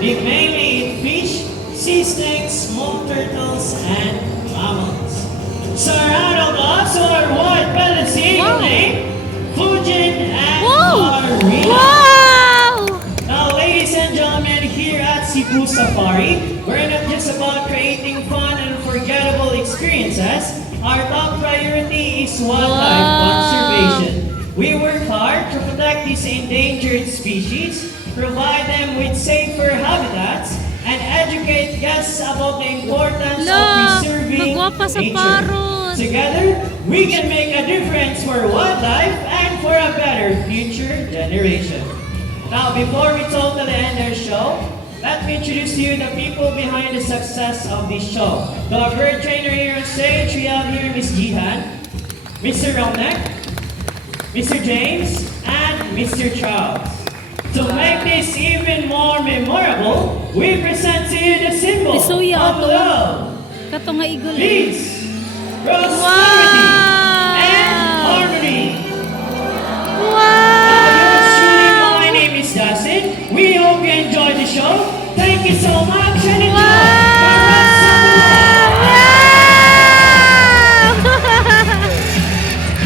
They mainly eat fish, sea snakes, small turtles, and mammals. Surrounded us are what Pelicine Wow. named Fujin and Wow! Marina. Wow! Now, ladies and gentlemen, here at Cebu Safari, we're not just about creating fun and unforgettable experiences. Our top priority is wildlife conservation. We work hard to protect these endangered species, provide them with safer habitats, and educate guests about the importance of Look, preserving nagwapa sa nature. parrot. Together, we can make a difference for wildlife and for a better future generation. Now, before we totally end our show, let me introduce to you the people behind the success of this show. The bird trainer here on stage, we have here Miss Jihan, Mr. Romnek, Mr. James, and Mr. Charles. To make this even more memorable, we present to you the symbol Isuya of ato. love, Kato nga igol. peace, Wow! prosperity,